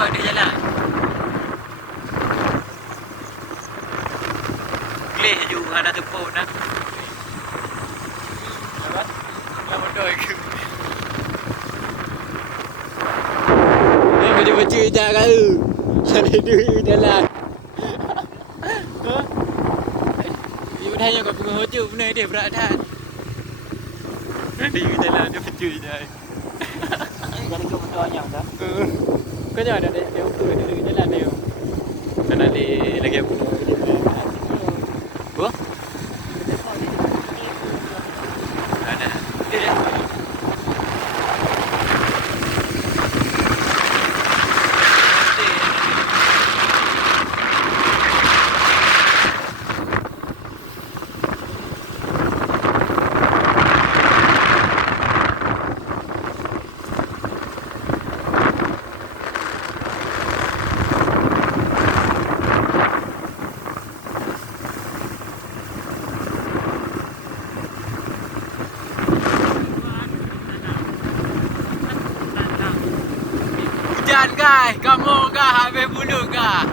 kot dia jalan. Kelih je ada tepuk nak. Apa? Lama doi ke. Ni baca-baca je kan. Ada duit jalan. Ha? Dia tanya kau pengen hojo benar dia berat dah. Dia jalan dia baca je. Jadi kau berdoanya dah. Kau jangan ada apa dia jalan dia. Kan ada lagi apa? Apa? Ada. Dia. Hujan guys, kamu kah habis bulu kah?